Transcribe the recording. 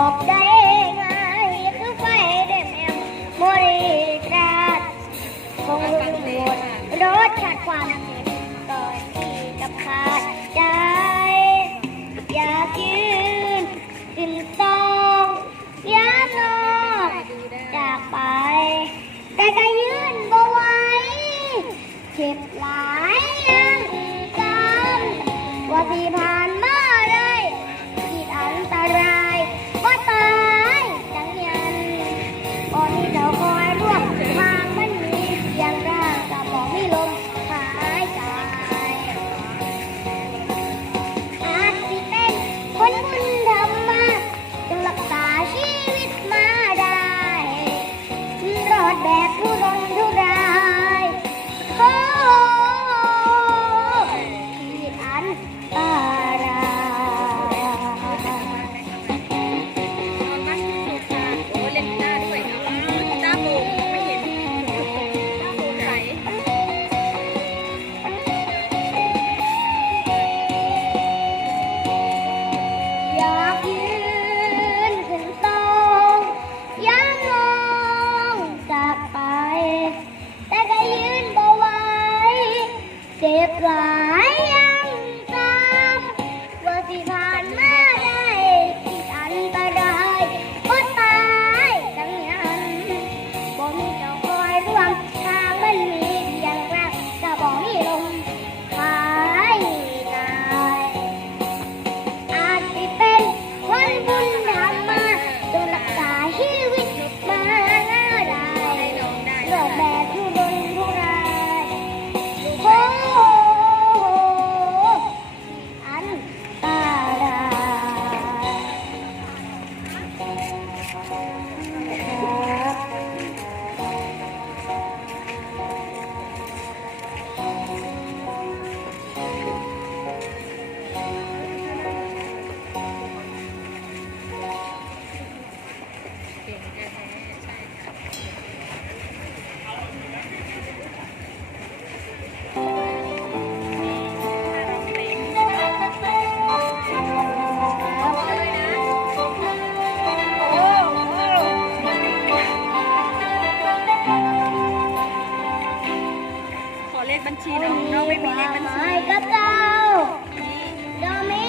อบได้ แม่ Hi, Gato! Tommy!